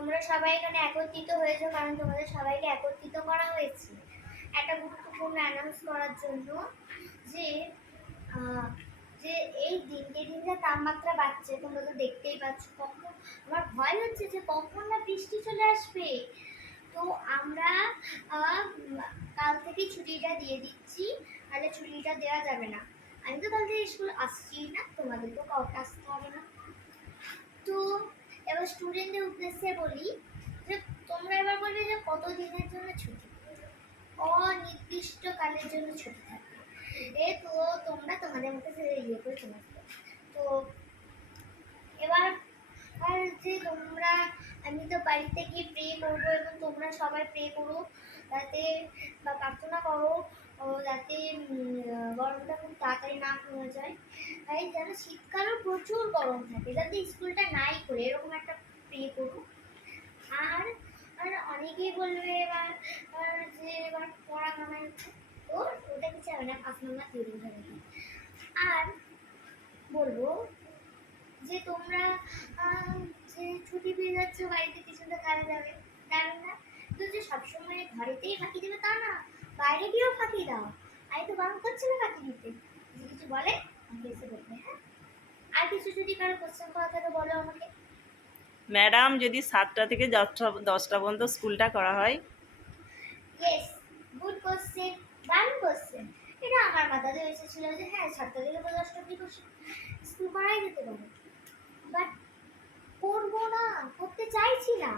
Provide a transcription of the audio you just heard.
তোমরা সবাই এখানে একত্রিত হয়েছো কারণ তোমাদের সবাইকে একত্রিত করা হয়েছে একটা গুরুত্বপূর্ণ অ্যানাউন্স করার জন্য যে যে এই দিনকে দিন যা তাপমাত্রা বাড়ছে তোমরা তো দেখতেই পাচ্ছ। কখন আমার ভয় হচ্ছে যে কখন না বৃষ্টি চলে আসবে। তো আমরা কাল থেকে ছুটিটা দিয়ে দিচ্ছি, তাহলে ছুটিটা দেওয়া যাবে না। আমি তো কাল থেকে স্কুল আসছি না, তোমাদের তো কাউকে আসতে হবে না। তো এবার স্টুডেন্টদের উদ্দেশ্যে বলি যে তোমরা এবার বলবে যে কত দিনের জন্য ছুটি। অনির্দিষ্টকালের জন্য ছুটি থাকবে। তো তোমরা তোমাদের মতো ইয়ে করে চলে আসবে। তো এবার যে তোমরা, আমি তো বাড়িতে গিয়ে প্রে করবো এবং তোমরা সবাই প্রে করো যাতে বা প্রার্থনা করো যাতে গরমটা খুব তাড়াতাড়ি না কমে যায়। তাই যেন শীতকালেও প্রচুর গরম থাকে, যাতে স্কুলটা নাই করে এরকম একটা প্রে করো। আর আর অনেকেই বলবে এবার যে এবার পড়া কামাই তো ওটা কিছু হবে না, 5 নম্বর দিয়ে দেবে। আর বলবো যে তোমরা যে ছুটি পেয়ে যাচ্ছ বাড়িতে কিছুটা কাজে যাবে জানো না, তো যে সবসময় ঘরেতেই ফাঁকি দেবে তা না, বাইরে গিয়েও ফাঁকি দাও। আমি তো বারণ করছি না ফাঁকি দিতে, যদি কিছু বলে আমাকে এসে বলবে। হ্যাঁ, আর কিছু যদি কারো কোশ্চেন করা থাকে বলো আমাকে। ম্যাডাম, যদি 7টা থেকে 10টা পর্যন্ত স্কুলটা করা হয়? ইয়েস, গুড কোশ্চেন, দারুণ কোশ্চেন। এটা আমার মাথাতে এসেছিল যে হ্যাঁ 7টা থেকে 10টা অবধি স্কুল করাই যেতে পারে, বাট করবো না, করতে চাইছি না।